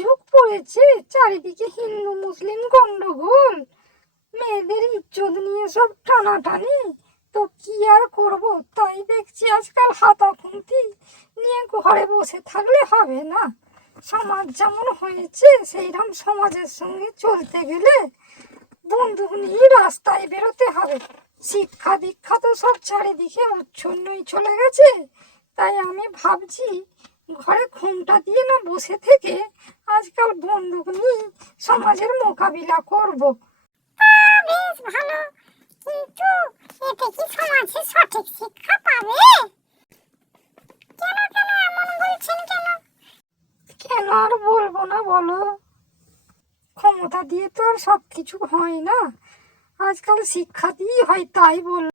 যুগ পড়েছে, চারিদিকে হিন্দু মুসলিম গন্ডগোল, মেয়েদের ইজ্জত নিয়ে সব টানাটানি। তো কি আর করব, তাই দেখছি আজকাল হাতা খুন্তি নিয়ে ঘরে বসে থাকলে হবে না। সমাজ যেমন হয়েছে সেইরকম সমাজের সঙ্গে চলতে গেলে বন্দুক নিয়ে রাস্তায় বেরোতে হবে। শিক্ষা দীক্ষা তো সব চারিদিকে উচ্ছন্নই চলে গেছে। তাই আমি ভাবছি ঘরে ঘুমটা দিয়ে না বসে থেকে আজকাল বন্দুক নিয়ে সমাজের মোকাবিলা করব। বেশ ভালো, কিন্তু এতে কি সমাজে সঠিক শিক্ষা পাবে? কেন কেন এমন বলছেন কেন? কেন আর বলবো না বলো, ক্ষমতা দিয়ে তো আর সব কিছু হয় না, আজকাল শিক্ষা দিয়েই হয়, তাই বল।